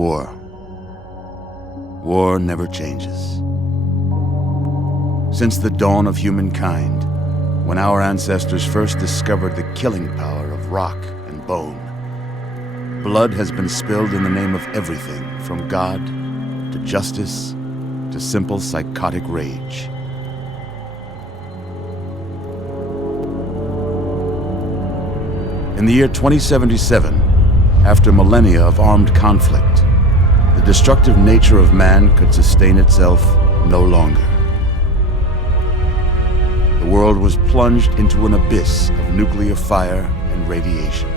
War. War never changes. Since the dawn of humankind, when our ancestors first discovered the killing power of rock and bone, blood has been spilled in the name of everything from God to justice to simple psychotic rage. In the year 2077, after millennia of armed conflict, the destructive nature of man could sustain itself no longer. The world was plunged into an abyss of nuclear fire and radiation.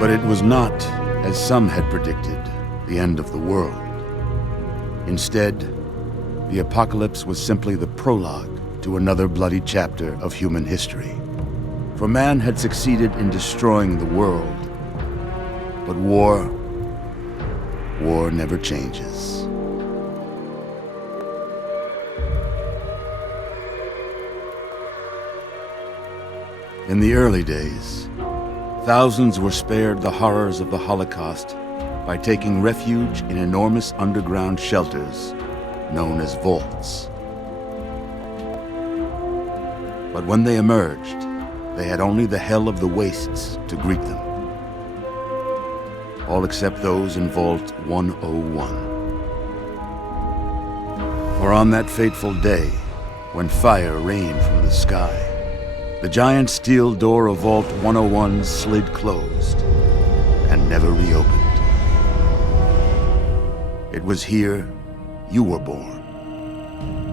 But it was not, as some had predicted, the end of the world. Instead, the apocalypse was simply the prologue to another bloody chapter of human history. For man had succeeded in destroying the world, but war never changes. In the early days, thousands were spared the horrors of the Holocaust by taking refuge in enormous underground shelters known as vaults. But when they emerged, they had only the hell of the wastes to greet them. All except those in Vault 101. For on that fateful day, when fire rained from the sky, the giant steel door of Vault 101 slid closed and never reopened. It was here you were born.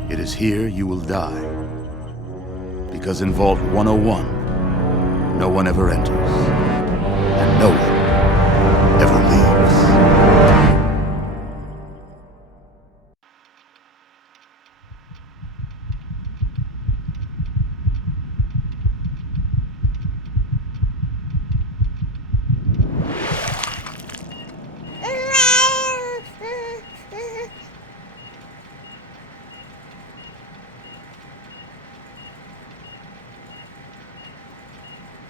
It is here you will die. Because in Vault 101, no one ever enters, and no one ever leaves.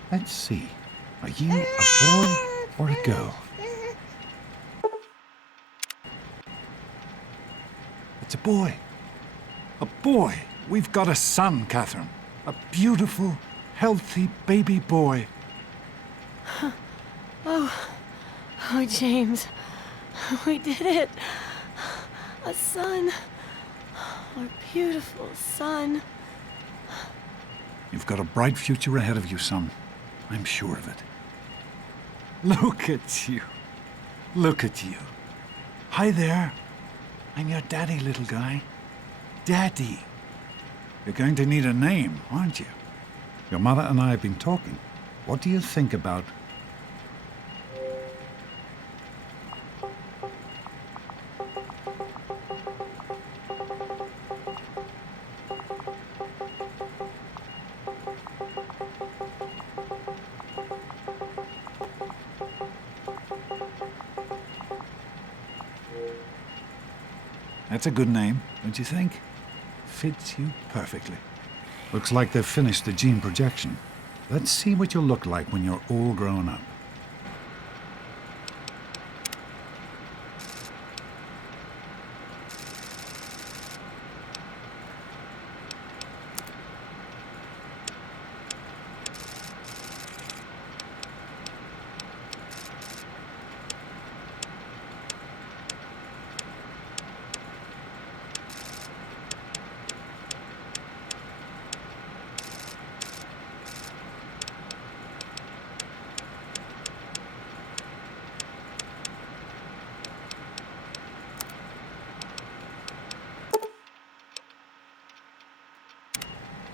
Let's see. Are you a boy or a girl? It's a boy. A boy. We've got a son, Catherine. A beautiful, healthy baby boy. Oh, James. We did it. A son. Our beautiful son. You've got a bright future ahead of you, son. I'm sure of it. Look at you. Look at you. Hi there. I'm your daddy, little guy. Daddy. You're going to need a name, aren't you? Your mother and I have been talking. What do you think about... That's a good name, don't you think? Fits you perfectly. Looks like they've finished the gene projection. Let's see what you'll look like when you're all grown up.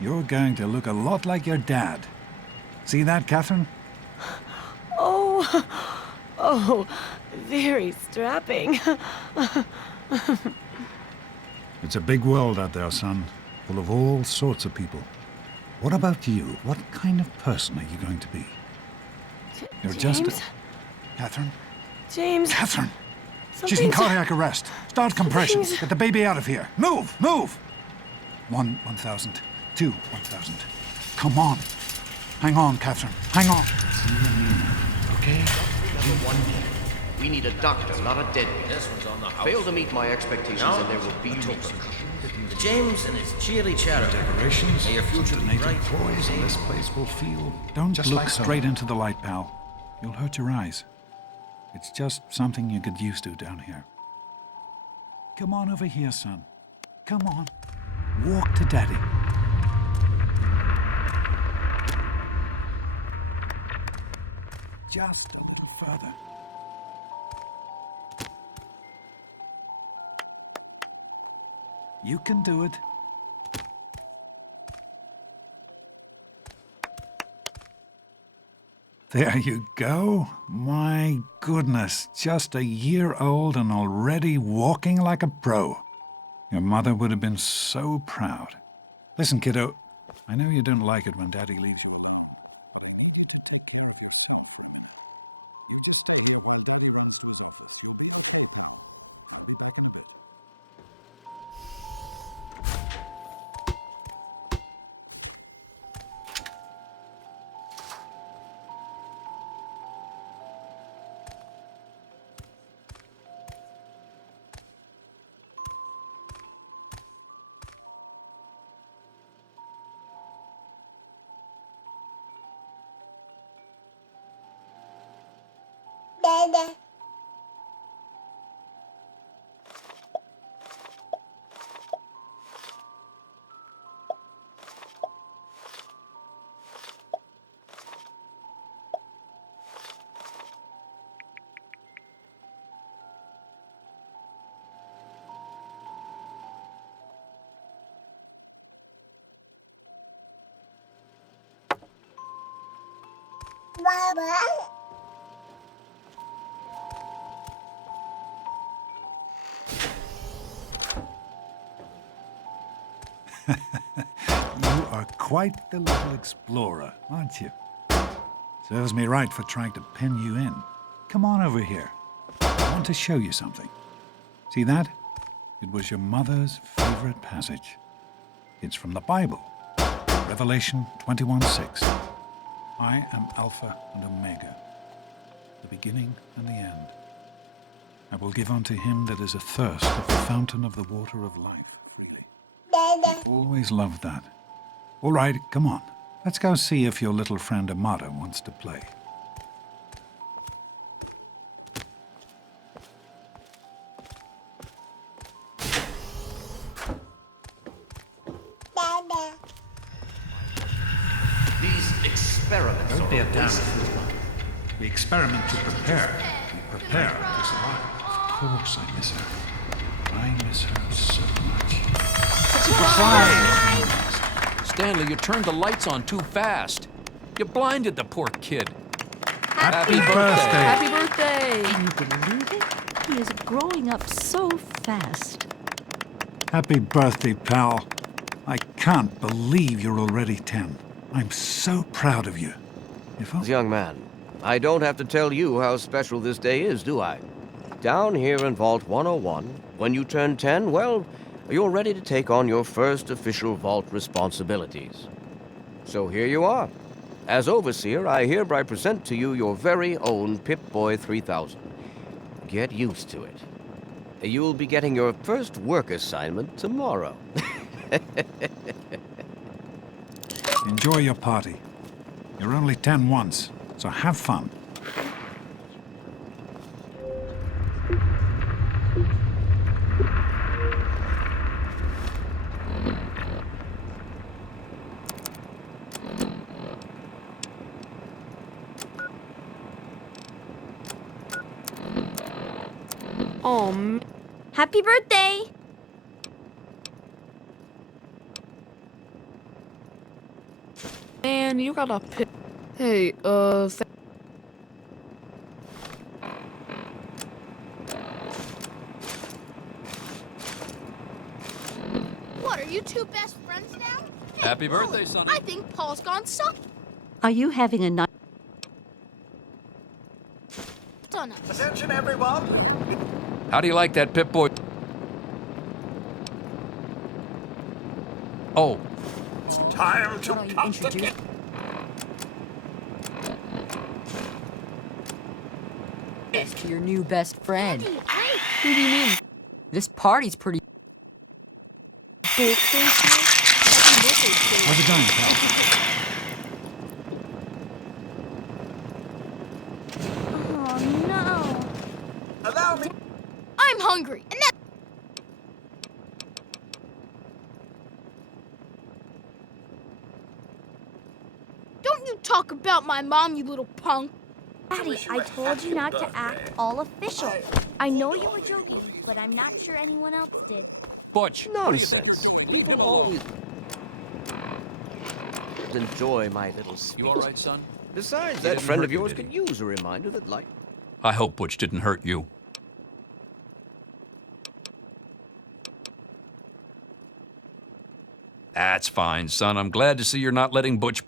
You're going to look a lot like your dad. See that, Catherine? Oh, very strapping. It's a big world out there, son, full of all sorts of people. What about you? What kind of person are you going to be? You're James? just... Catherine? James. Catherine! She's in cardiac arrest. Start compressions. Something's- Get the baby out of here. Move! Move! 1,000. 2,000. Come on. Hang on, Catherine. Hang on. Okay? We need a doctor, not a deadbeat. This one's on the house. Fail to meet my expectations and there will be repercussions. The James and his cheery chatter. Decorations, May your future be native bright. toys, and this place will feel... Don't Just look like so. straight into the light, pal. You'll hurt your eyes. It's just something you get used to down here. Come on over here, son. Come on. Walk to Daddy. Just a little further. You can do it. There you go. My goodness, just a year old and already walking like a pro. Your mother would have been so proud. Listen, kiddo, I know you don't like it when Daddy leaves you alone, but I need you to take care of your stomach for a minute. You just stay here while Daddy runs to his office. Okay, pal. Be back in a bit. You are quite the little explorer, aren't you? Serves me right for trying to pin you in. Come on over here. I want to show you something. See that? It was your mother's favorite passage. It's from the Bible, Revelation 21:6. I am Alpha and Omega, the beginning and the end. I will give unto him that is athirst of the fountain of the water of life freely. I've always loved that. All right, come on. Let's go see if your little friend Amada wants to play. These experiments Don't be a are damn fool. We experiment to prepare. We prepare to survive. Of course I miss her. I miss her so much. Stanley, you turned the lights on too fast. You blinded the poor kid. Happy birthday! Happy birthday! Can you believe it? He is growing up so fast. Happy birthday, pal. I can't believe you're already 10. I'm so proud of you. If I... Young man, I don't have to tell you how special this day is, do I? Down here in Vault 101, when you turn 10, well, you're ready to take on your first official vault responsibilities. So here you are. As Overseer, I hereby present to you your very own Pip-Boy 3000. Get used to it. You'll be getting your first work assignment tomorrow. Enjoy your party. You're only 10 once, so have fun. Oh, Happy birthday! man, you got a pit. Hey, What, are you two best friends now? Hey, Happy birthday, son. I think Paul's gone soft Are you having a nice... on us. Attention, everyone! How do you like that, Pip-Boy? Oh, Time to pump the kid. to your new best friend. Hey, Who do you mean? This party's pretty... Birthday cake? Happy birthday cake. How's it going, pal? Oh no. Allow me. I'm hungry, and that. Don't you talk about my mom, you little punk. Daddy, I told you not to act all official. I know you were joking, but I'm not sure anyone else did. Butch, what do you think? Nonsense. People always enjoy my little speech. You all right, son? Besides, He that didn't friend hurt of you, yours did he? could use a reminder that life. I hope Butch didn't hurt you. That's fine, son. I'm glad to see you're not letting Butch...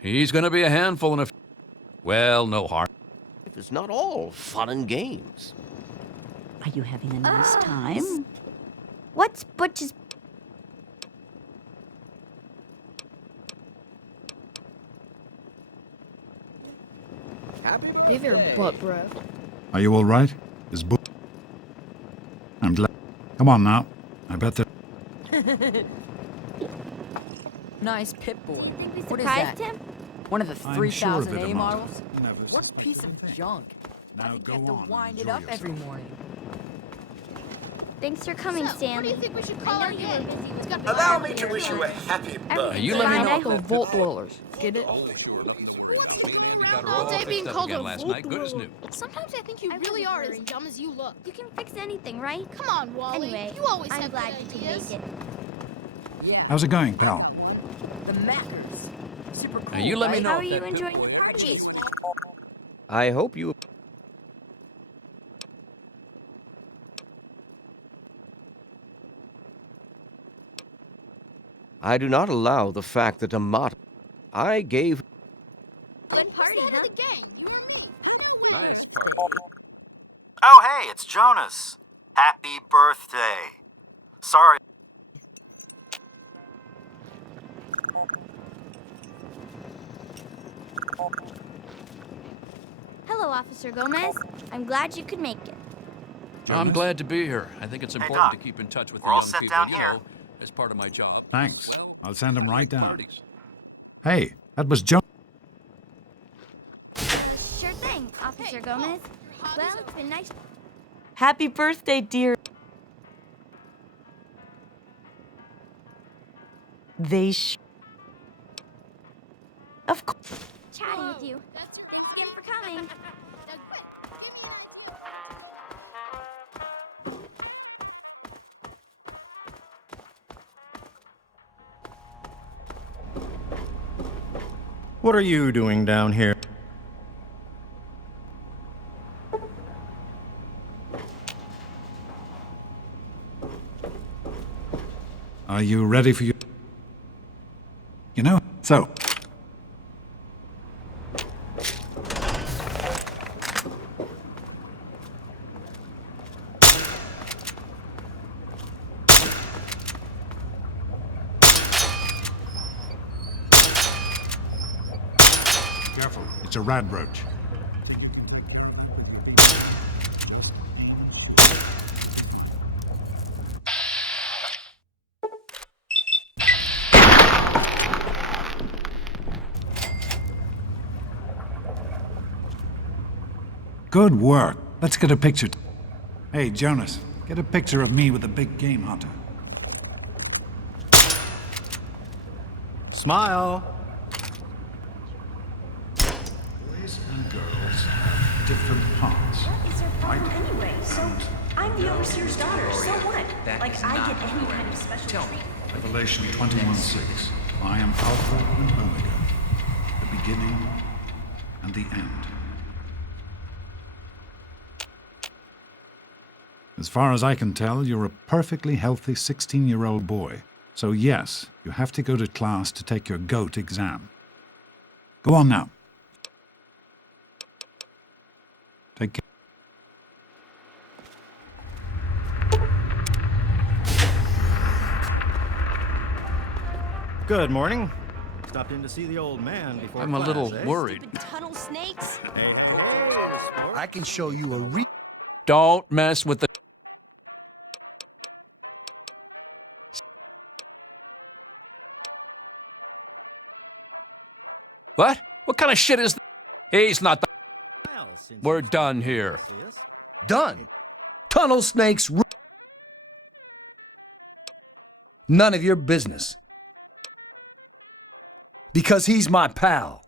He's gonna be a handful in a... Well, no harm. It's not all fun and games. Are you having a nice time? What's Butch's... Happy Hey there, birthday. butt breath. Are you all right? Is Butch... I'm glad... Come on now. I bet that... Nice Pip-Boy. Think we What is surprised that? him? One of the I'm sure of 3000 it, A Amanda. models? Never What said piece of anything. junk. I Now think go you have to on and wind it enjoy up every yourself. morning. Thanks for coming, So, what do Stanley. you think we should call I our know you game? were busy with It's got the Allow party me to or wish you a something. happy Everything's birthday. you let me fine, know I if hope. For Vault Dwellers. Get it? Who wants to Me and Andy around got her all all day fixed being up called again a last Vault night. Good as Dweller? new. Sometimes I think you I really wouldn't are worry. as dumb as you look. You can fix anything, right? Come on, Wally. Anyway, you always I'm have glad good you can ideas. make it. Yeah, How's it going, pal? the Mackers. Super cool, Now, you let me right? know How if are you that enjoying the Pip-Boy- party? I hope you. I do not allow the fact that a mot. I gave. Good party, Who's the head huh? of the gang? You or me? Nice party. Oh, hey, it's Jonas. Happy birthday. Sorry. Hello, Officer Gomez. I'm glad you could make it. I'm glad to be here. I think it's Hey, important Doc. to keep in touch with the We're all young set people, down you here. know, as part of my job. Thanks. Well, I'll send him right down. parties. Hey, that was Joe. Sure thing, Officer Gomez. Well, it's been nice. Happy birthday, dear. Of course. Chatting with you. That's your Thanks again for coming. Now quit. Give me What are you doing down here? Are you ready for your... You know, so... Careful, it's a rad roach. Good work. Let's get a picture. Hey, Jonas, get a picture of me with the big game hunter. Smile. Boys and girls have different parts. What is your problem anyway? So, I'm the overseer's daughter, so what? Like, I get any kind of special treatment. Revelation 21:6. I am Alpha and Omega, the beginning and the end. As far as I can tell, you're a perfectly healthy 16-year-old boy. So yes, you have to go to class to take your GOAT exam. Go on now. Take care. Good morning. Stopped in to see the old man before I'm a class, little eh? worried. Tunnel snakes? Hey, hey, sport. I can show you a Don't mess with the... What? What kind of shit is that? He's not the... We're done here. Done. Tunnel snakes. None of your business. Because he's my pal.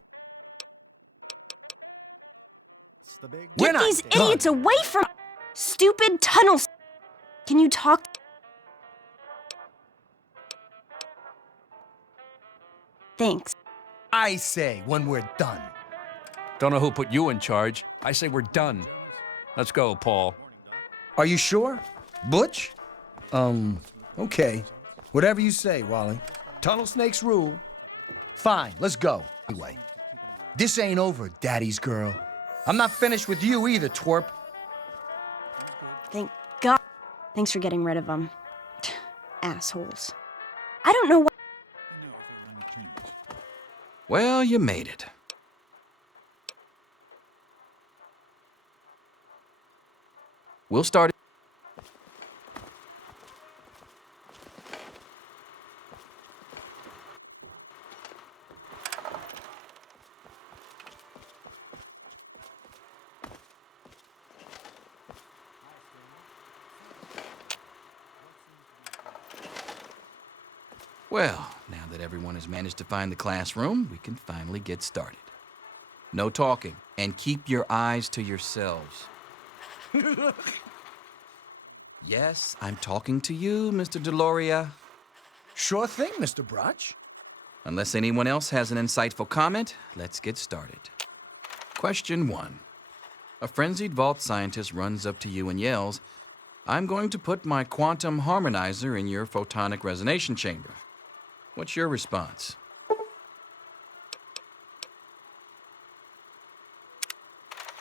Get these idiots away from stupid tunnels. Can you talk? Thanks. I say when we're done. Don't know who put you in charge. I say we're done. Let's go, Paul. Are you sure? Butch? Okay. Whatever you say, Wally. Tunnel snakes rule. Fine, let's go. Anyway, this ain't over, Daddy's girl. I'm not finished with you either, twerp. Thank God. Thanks for getting rid of them. Assholes. I don't know what. Well, you made it. We'll start it. Well, now that everyone has managed to find the classroom, we can finally get started. No talking, and keep your eyes to yourselves. Yes, I'm talking to you, Mr. Deloria. Sure thing, Mr. Brotch. Unless anyone else has an insightful comment, let's get started. Question 1. A frenzied vault scientist runs up to you and yells, "I'm going to put my quantum harmonizer in your photonic resonation chamber." What's your response?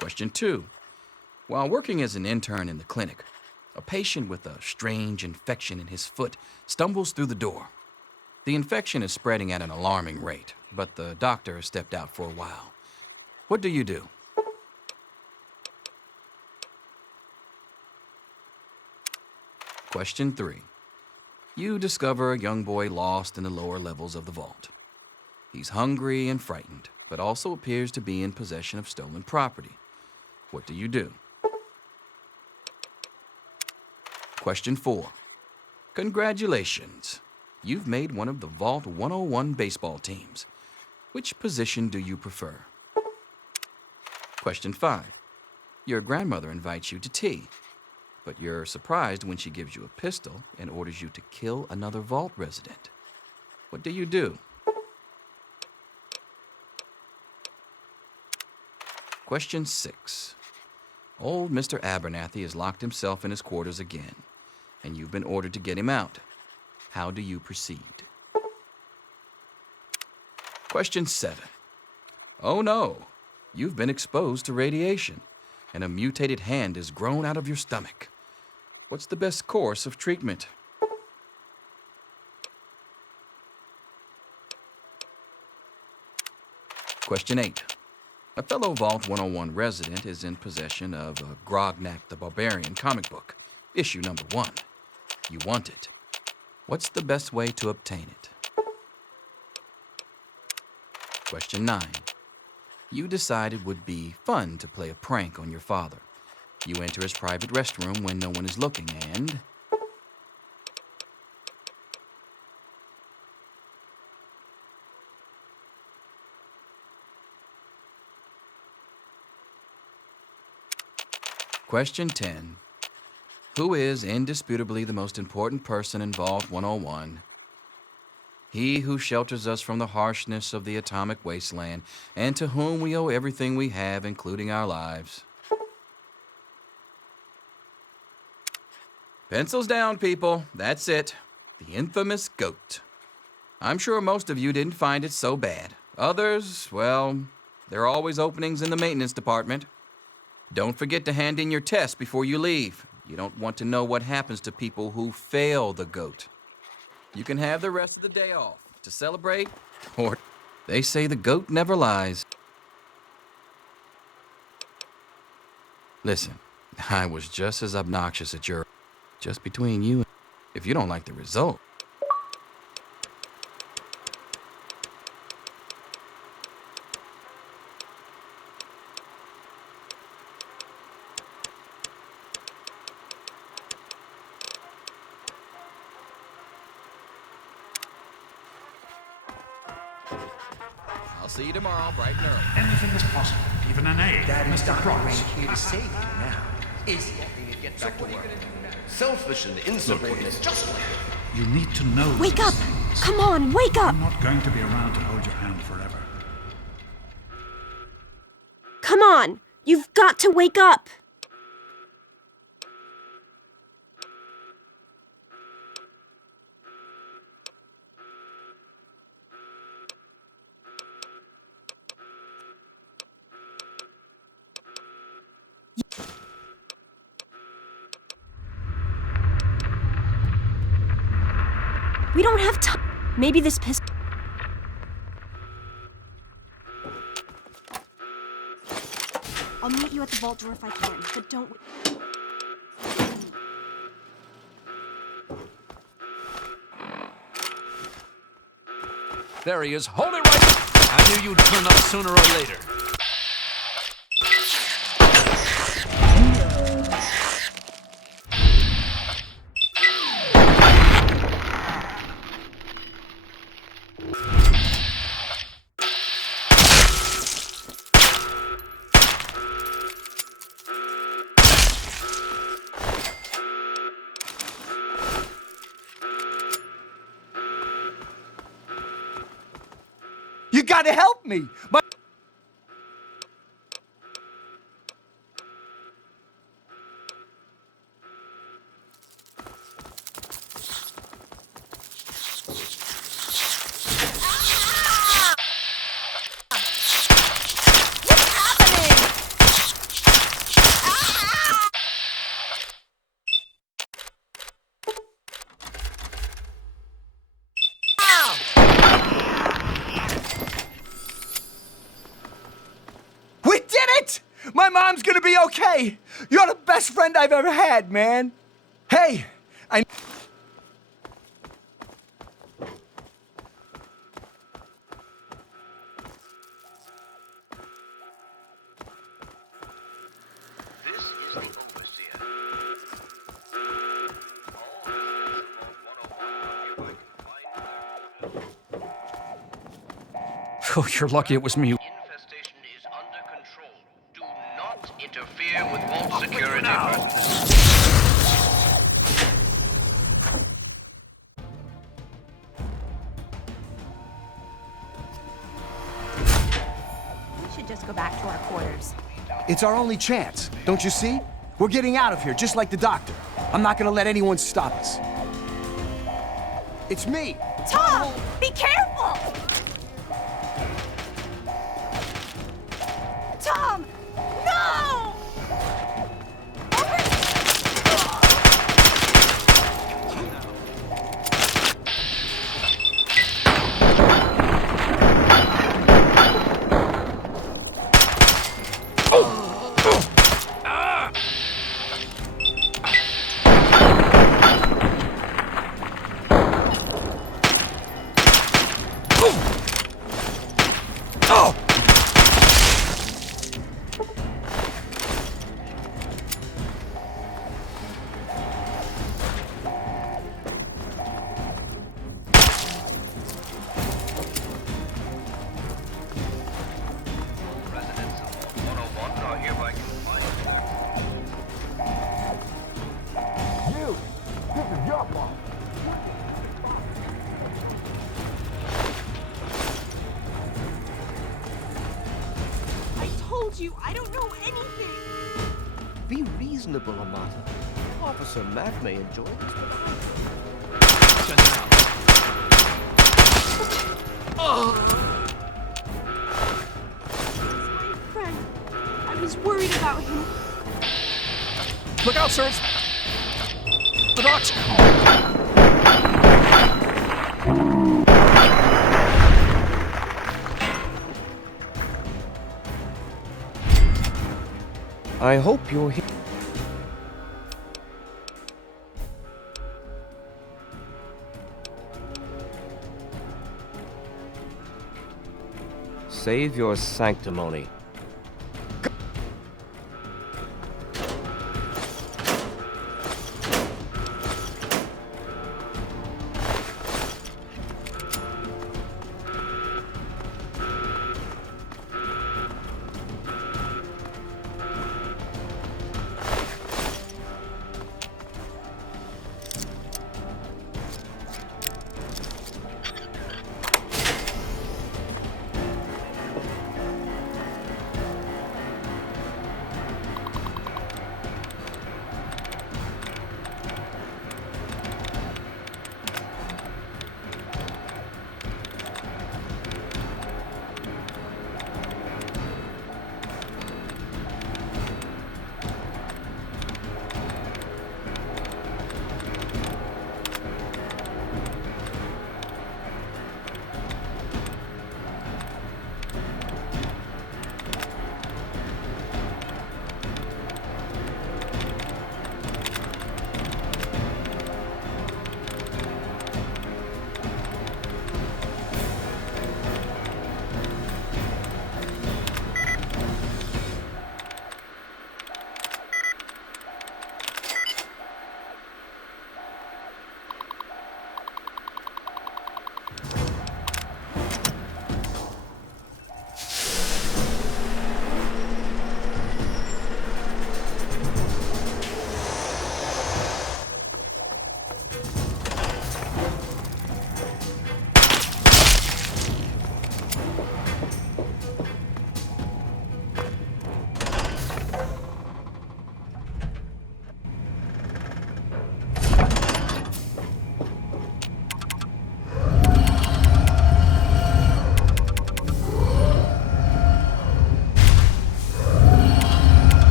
Question 2. While working as an intern in the clinic, a patient with a strange infection in his foot stumbles through the door. The infection is spreading at an alarming rate, but the doctor has stepped out for a while. What do you do? Question 3. You discover a young boy lost in the lower levels of the vault. He's hungry and frightened, but also appears to be in possession of stolen property. What do you do? Question 4. Congratulations. You've made one of the Vault 101 baseball teams. Which position do you prefer? Question 5. Your grandmother invites you to tea, but you're surprised when she gives you a pistol and orders you to kill another Vault resident. What do you do? Question 6. Old Mr. Abernathy has locked himself in his quarters again, and you've been ordered to get him out. How do you proceed? Question 7. Oh no, you've been exposed to radiation, and a mutated hand has grown out of your stomach. What's the best course of treatment? Question 8. A fellow Vault 101 resident is in possession of a Grognak the Barbarian comic book, issue number 1. You want it. What's the best way to obtain it? Question 9. You decide it would be fun to play a prank on your father. You enter his private restroom when no one is looking and... Question 10. Who is indisputably the most important person in Vault 101? He who shelters us from the harshness of the atomic wasteland, and to whom we owe everything we have, including our lives. Pencils down, people. That's it. The infamous goat. I'm sure most of you didn't find it so bad. Others, well, there are always openings in the maintenance department. Don't forget to hand in your test before you leave. You don't want to know what happens to people who fail the goat. You can have the rest of the day off to celebrate, or they say the goat never lies. Listen, I was just as obnoxious at your... Just between you, if you don't like the result. I'll see you tomorrow, bright and early. Anything is possible, even an A. Daddy's Mr. Dr. Cross. Here to save you now. Is he? Back to work. Selfish and insubordinate, just like You need to know Wake these up! things. Come on, wake up! I'm not going to be around to hold your hand forever. Come on! You've got to wake up! We don't have time. Maybe this pistol. I'll meet you at the vault door if I can, but don't. There he is. Hold it right. I knew you'd turn up sooner or later. You gotta help me! We did it! My mom's gonna be okay! You're the best friend I've ever had, man! Hey, I... This is the Overseer. Oh, you're lucky it was me. Infestation is under control. Do not interfere with vault security. We should just go back to our quarters. It's our only chance, don't you see? We're getting out of here, just like the doctor. I'm not gonna let anyone stop us. It's me! Tom! Be careful! Tom! No! Residents of Vault 101 are hereby confined. You! This is your fault! I told you, I don't know anything! Be reasonable, Amata. Officer Matt may enjoy this. My friend. I was worried about him. Look out, sirs. The docks. I hope you're here. Save your sanctimony.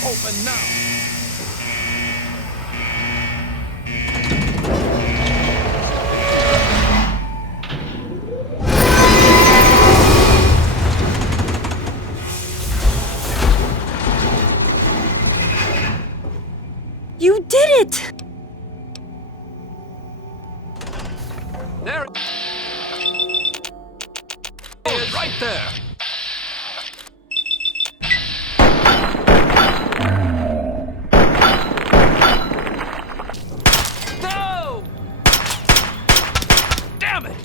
Open now! You did it! There it is, right there! No! Damn it!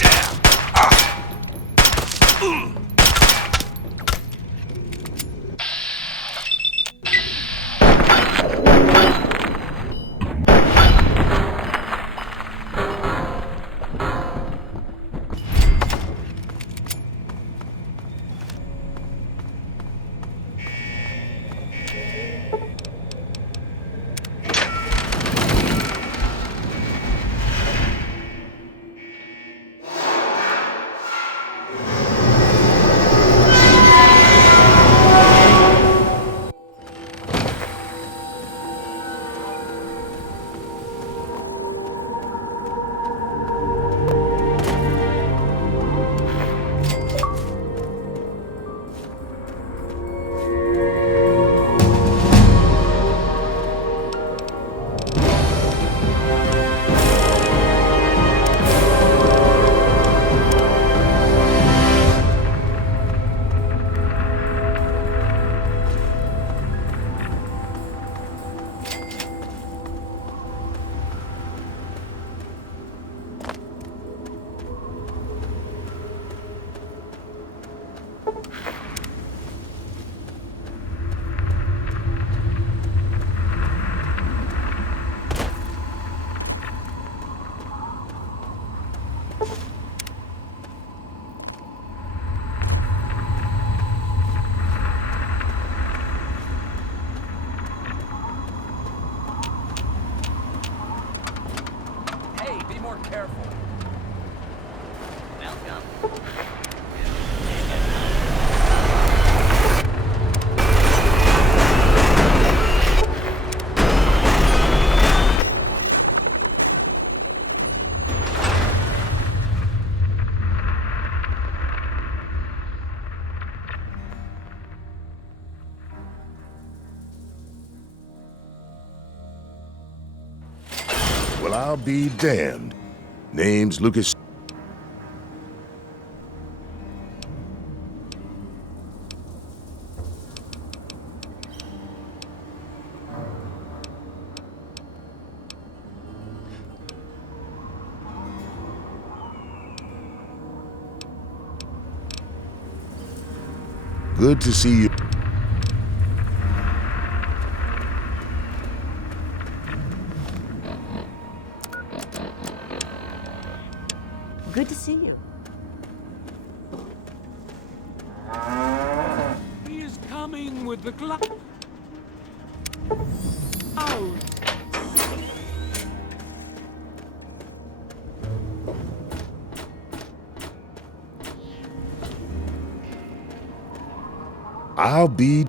Damn! Well, I'll be damned. Name's Lucas. Good to see you. Good to see you. He is coming with the cloud. I'll be